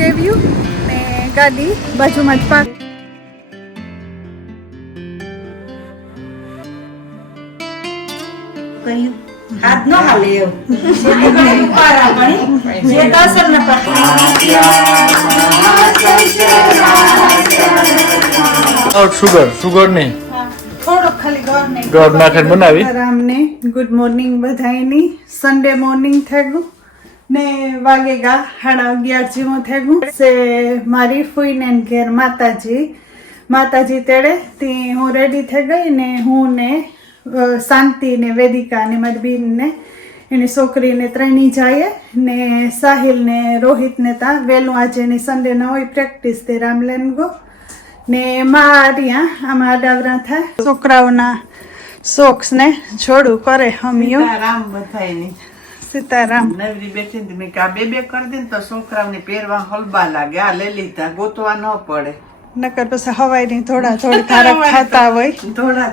ગેવ્યું ને ગાડી બાજુમાં જ પાર્ક. હાથ નો હાલે એવું પારા ભણી જે કાસર ન સુગર નહીં થોડોક ખાલી ગોળ નાખીને બનાવી. રામને ગુડ મોર્નિંગ બધાયની. સન્ડે મોર્નિંગ થઈ ગયું ને વાગેગા 11:30 જેવું થઈ ગયું છે. મારી ફૂઈને ઘેર માતાજી તેડે તે હું રેડી થઈ ગઈ ને હું ને શાંતિ ને વેદિકા ને મારી બેન ને એની છોકરીને ત્રણેય જાય ને સાહિલ ને રોહિત ને ત્યાં વહેલું આજે એની સન્ડે ન હોય પ્રેક્ટિસ તે રામલેન ગો ને મારિયા આમાં આડાવરા થાય. છોકરાઓના શોખ ને જોડું કરે હમિયો રામ બધાયની સીતારામ નવરી બેઠી ને મેં કા બે કરી દે ને તો છોકરાઓને પહેરવા હલબા લાગે. આ લઈ લીધા ગોતવા ન પડે નકર પછી હવાઈ ની થોડા ખારક ખાતા હોય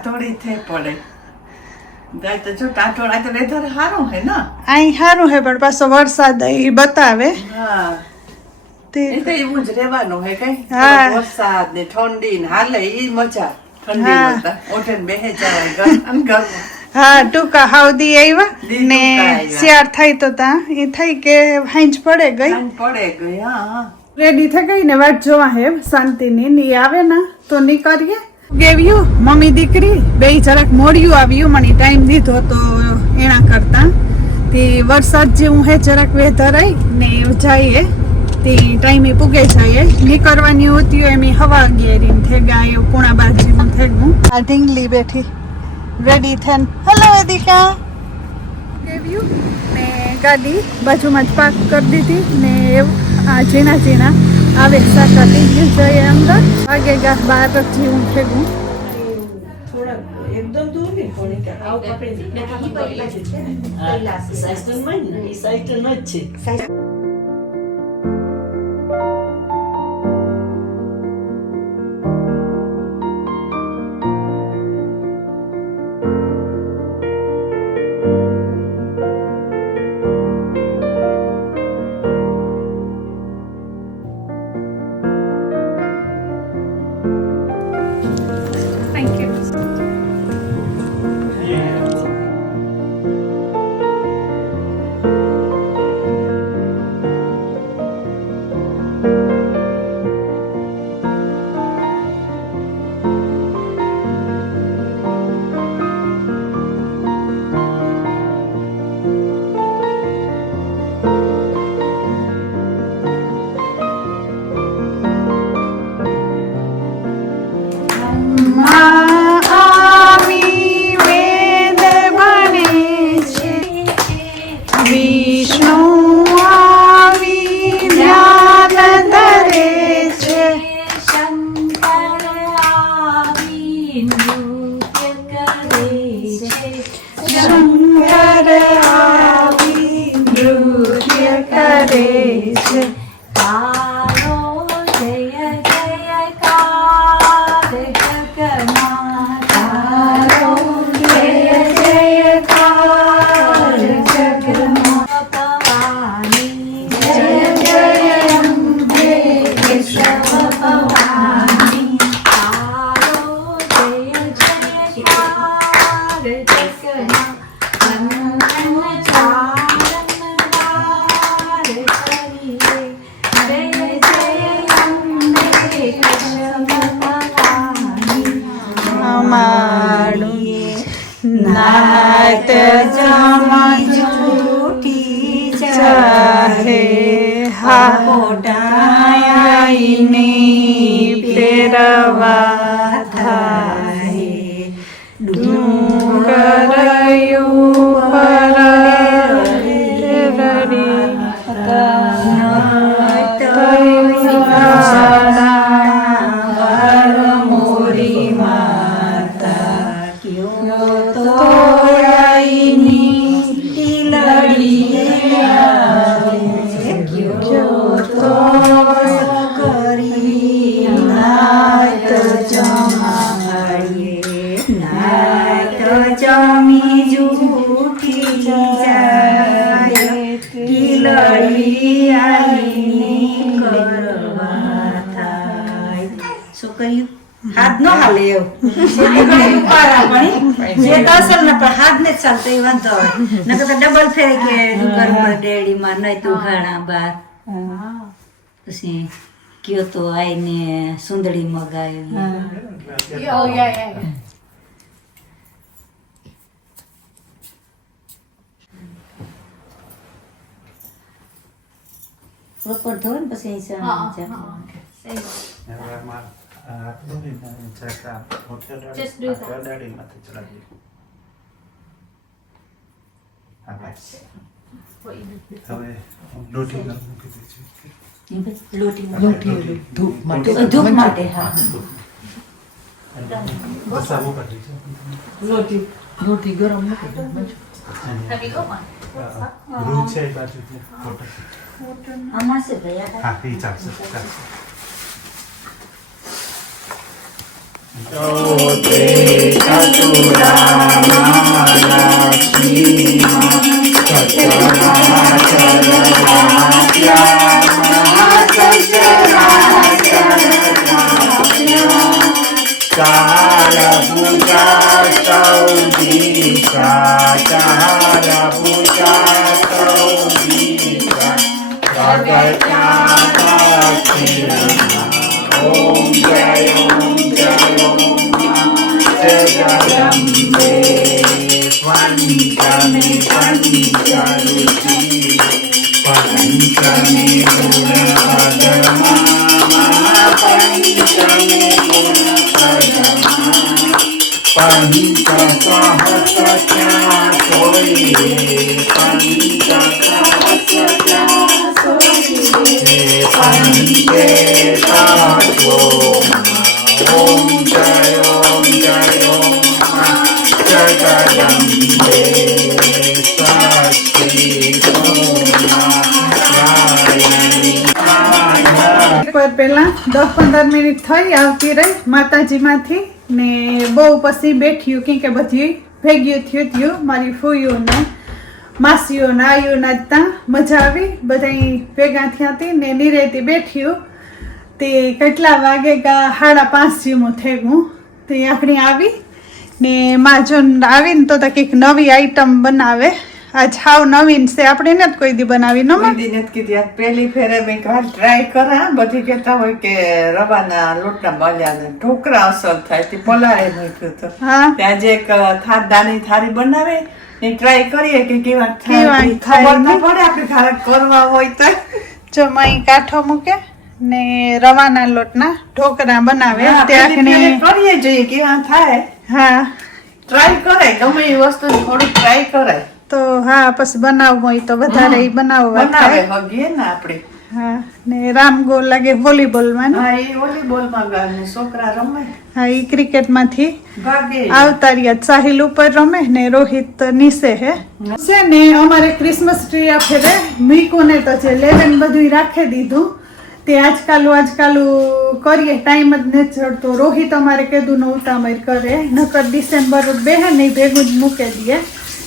થોડી થઈ પડે. ગાય તો જો ટાટોળા તો વેધર સારું હે ને અહીં સારું હે પણ પાછો વરસાદ એ બતાવે. હા તે એ તો એવું જ રહેવાનું હે કઈ હા. વરસાદ ને ઠંડી ને હાલે ઈ મજા. ઠંડી નતા ઓઠે બેહે જવાય ગરમ. હા ટૂંકા હાવદી આવ્યા દી ને ટૂંકા આવ્યા. શિયાળ થાય તો તા એ થઈ કે હાંજ પડે ગઈ પડે ગઈ. હા રેડી થઈ ગઈ ને વાટ જોવા હે શાંતિની ની આવે ને તો ની કરીએ. ગેવ્યું મમ્મી દીકરી બે જરાક મોડિયું આવ્યું મને ટાઈમ દીધો તો એના કરતા તે વરસાદ જેવું હે જરાક વેધર આવી ને જઈએ તે ટાઈમે પૂગે જઈએ નીકળવાની હોતી હોય એમ હવા 11 થઈ ગયા એવું 11:30 જેવું થઈ ગયું. આ ઢીંગલી બેઠી રેડી થઈને હેલો વેદિકા ગેવ્યું ને ગાડી બાજુમાં જ પાર્ક કરી દીધી ને એવું આ ઝીણા આવે સાકા થઈ જઈએ અંદર વાગેગા 12 જેવું ભેગું. એકદમ દૂર નહીં કોની કે આવ પકડી Thank you. નાત જમ જૂટી ચાહે હા કોટાઈને પેરવા થાય ડુંગરયું પર મોરી માતા દિયાળીની કરવા થાય. શું કર્યું? હાથ નો હાલે એવું. ઉપાડા પણ જે તો અસલ ને પણ હાથ ને જ ચાલતો એ વાંધો આવે. નકર તો ડબલ ફેરે કે દુકાન પર ડેડીમાં નહીં તું ઘણા બાર. પછી કયો તો આઈને સુંદડી મગાવી. બપોર ધોવે ને પછી Just do that. ધૂપ માટે હા Have you got one? આમાં છે ભૈયા પહેલા 10-15 મિનિટ થઈ આવતી રહી માતાજીમાંથી ને બહુ પછી બેઠ્યું કેમ કે બધી ભેગ્યું થયું મારી ફૂયું ને માસીઓ ને આયું ને ત્યાં મજા આવી બધા ભેગા થયા હતી ને નિરેતી બેઠ્યું તે કેટલા વાગે ગા 5:30 જેવું થઈ ગયું તે આપણે આવી ને માં જો આવીને તો કંઈક નવી આઈટમ બનાવે આજ હાવ નવીન છે આપણે નથી કોઈ દી બનાવી ન માં કોઈ દી નથી કીધી આજ પહેલી ફેરે મેં વાર ટ્રાય કરા બધી કહેતા હોય કે રવાના લોટના બળ્યા ને ઢોકળા અસર થાય તે પલાળે મૂક્યું તો હા ત્યાં જે એક દાની થાળી બનાવે એ ટ્રાય કરીએ કે કેવા કેવા થાય થાય ખબર ના પડે આપણે ખાલી કરવા હોય તો જો મઈ કાઠો મૂકે ને રવાના લોટના ઢોકળા બનાવે હા, ત્યાં પેલી ફેરે કને કરીએ જોઈએ કેવા થાય હા ટ્રાય કરાય ગમે એ વસ્તુ થોડી ટ્રાય કરાય તો હા પછી બનાવવું હોય તો વધારે ઈ બનાવવા બનાવે થાય હગીએ ને આપણે હા ને રામગો લાગે વોલીબોલમાં ને હા એ વોલીબોલમાં ગાને છોકરા રમે હા ઈ ક્રિકેટમાંથી ભાગે આવતા રહ્યા સાહિલ ઉપર રમે ને રોહિત નીચે હે છે ને અમારે ક્રિસમસ ટ્રી આ ફેરે મીકુને તો છે લેવન બધું રાખી દીધું તે આજકાલ કરીએ ટાઈમ જ નથી ચડતો રોહિત અમારે કીધું ને ઉતામળ કરે નકર ડિસેમ્બર બેહે ને ઈ ભેગું જ મૂકી દઈએ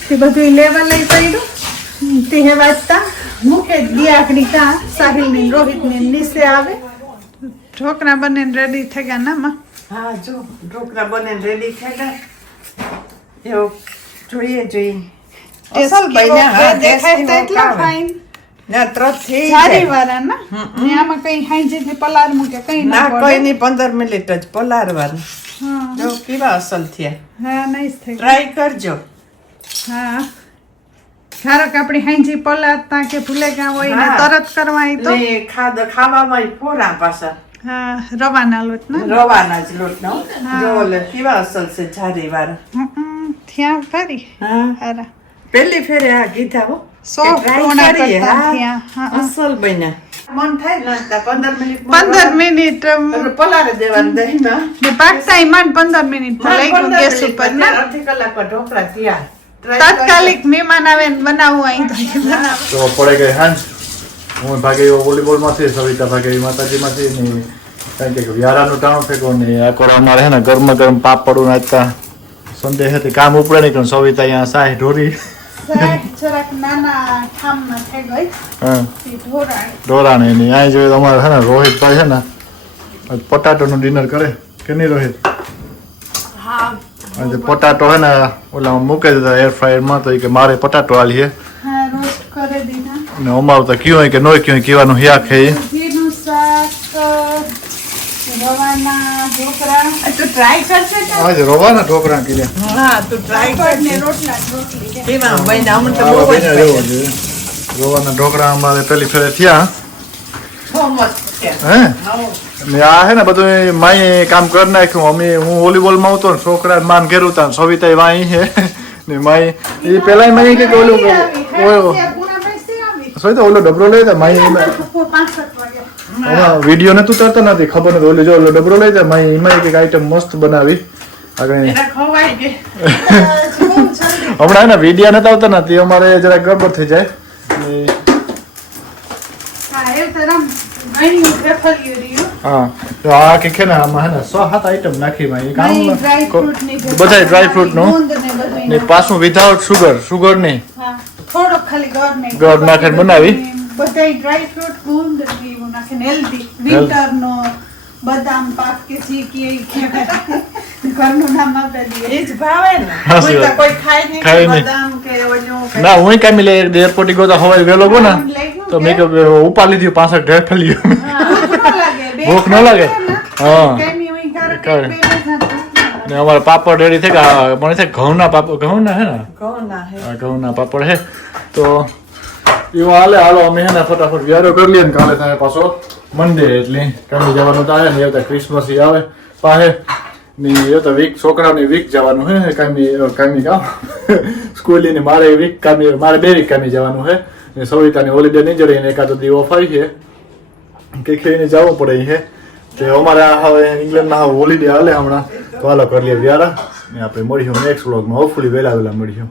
તે બધું લેવા લઈ પડ્યું તે હે વાંચતા મૂકે જ ગયા આખડી કાં સાહિલની રોહિતની નીચે આવે ઢોકળા બને રેડી થઈ ગયા ના માં હા જો ઢોકળા બને રેડી થઈ ગયા એવું જોઈએ અસલ બન્યા હા દેખાય તો એટલા ફાઇન ના ત્રત થઈ સારી જાય વાળા ના ને આમાં કઈ હાંજી પલાર મૂકે કઈ ના ના કોઈ નહીં 15 મિનિટ જ પલાળવાનું હા જો કેવા અસલ થયા હા નાઈસ થઈ ટ્રાય કરજો હા ધારો કે આપણી હાંજી પલાળતા કે ભૂલેગા હોય ને હા. તરત કરવા હોય તો ને ખાવામાં ફોરા પાછા હા રવાના લોટ ના રવાના જ લોટનો જો ઓલે કેવા અસલ છે જારી વાળા ત્યાં ફરી હા હારા પહેલી ફેરે આ કીધા હો સોફ્ટ try ઓણા કરીએ, કરતા હા. થયા હા અસલ બન્યા મન થાય ને તો 15 મિનિટ 15 મિનિટ પલાળી દેવાનું દહીંમાં ને પાકતા ઈમાન 15 મિનિટ તો લઈ ગયું ગેસ ઉપર ના અડધી કલાકમાં ઢોકળા થયા Try તાત્કાલિક મહેમાન આવે ને બનાવવું અહીં તો બનાવ તો પડે ગઈ હાંજ હું ભાગે વોલીબોલમાંથી સવિતા ભાગે માતાજીમાંથી ને કારણ કે વ્યારાનું ટાણું ફેંકો ને આ કરો અમારે હે ને ગરમ ગરમ પાપડું નાખતા સંદેહ હતી કામ ઉપડે નહીં પણ સવિતા અહીંયા સાહે ઢોરી જરાક નાના ઠામમાં થઈ ગઈ હા તે ઢોરાણી ડોરાણી ની અહીં જોઈએ અમારે છે ને રોહિતભાઈ છે ને પટાટોનું ડિનર કરે કે નહીં રોહિત હા આજે પટાટો છે ને ઓલા મૂકી દીધા એર ફ્રાયરમાં તો ઈ કે મારે પટાટો આલીએ હા રોસ્ટ કરી દીધા ને અમારું તો કયું હોય કે નો કયું કહેવાનું હિયાક છે ઈ. ઘીનું શાક રવાના ઢોકળા તું ટ્રાય કરશે કે આજે રોવાના ઢોકળા કીધા હા તું ટ્રાય પાપડ ને કરશે રોટલા જ રોટલી એમાં બન્યા અમને તો આવા બહુ જ બન્યા રહેવો જોઈએ. રોવાના ઢોકળા અમારે પેલી ફેરે થયા બહુ મસ્ત છે હે આવો. ને આ હે ને બધું માઈ કામ કરી નાખ્યું અમે હું વોલીબોલમાં આવતો ને છોકરા માન ઘેર ઉતા સવિતા વાઈ છે ને માઈ એ પેલા માઈ કે ઓલું ઓલો સવિતા ઓલો ડબરો લઈ તા માઈ હમણાં વિડીયો નતું ઉતારતા નથી ખબર નથી ઓલી જો ઓલો ડબરો લઈ તા માઈ એમાં એક આઈટમ મસ્ત બનાવી આગળ એના ખવાઈ ગઈ હમણાં હે ને વિડીયો નતા આવતા નથી અમારે જરા ગડબડ થઈ જાય ને હા તો આ કે છે ને આમાં હે ને 6-7 આઈટમ નાખી માઈ કામ બધા ડ્રાય ફ્રૂટ નું ને પાછું વિધાઉટ સુગર નહીં થોડોક ખાલી ગોળ ગોળ નાખીને બનાવી. બધા ડ્રાય ફ્રૂટ ગુંદ એવું નાખીને હેલ્ધી વિન્ટર નો બદામ પાક કે જે કે ઈ કહેવાય. ઘરનું નામ આપણે દઈએ એ જ ભાવે ને સાચી કોઈ તો વાત. કોઈ ખાય નહીં ખાય કે નહીં. બદામ કે ઓલું કે ના હું કામી લે એરપોર્ટ ગયો તો હવાઈ વેલો ગયો ને તો મેં કે ઉપા લીધી 65 ઢેફલી ભૂખ ન લાગે હા કરે. ને અમારા પાપડ રેડી થઈ ગયા મને છે ઘઉંના પાપડ ઘઉંના હે ને ઘઉં ના હે આ ઘઉંના પાપડ હે તો એવા હાલો અમે હે ને ફટાફટ વ્યારો કરી લઈએ ને કાલે થાય પાછો મંડે એટલે કામે જવાનું તો આવે ને એ ક્રિસમસ ઈ આવે પાહે ને એ તો વીક છોકરાઓની વીક જવાનું હે કામી કામ સ્કૂલની ને મારે વીક કામી મારે 2 વીક કામી જવાનું હે ને સવિતાની હોલિડે નહીં જડી ને એકાદો દી ઓફ આવી છે કે ખેઈને જવું પડે છે તે અમારે હવે ઇંગ્લેન્ડમાં હોલિડે હાલે હમણાં તો હાલો કરી લઈએ વ્યારા ને આપણે મળીશું નેક્સ્ટ વ્લોગમાં હોપફુલી વહેલા મળીશું.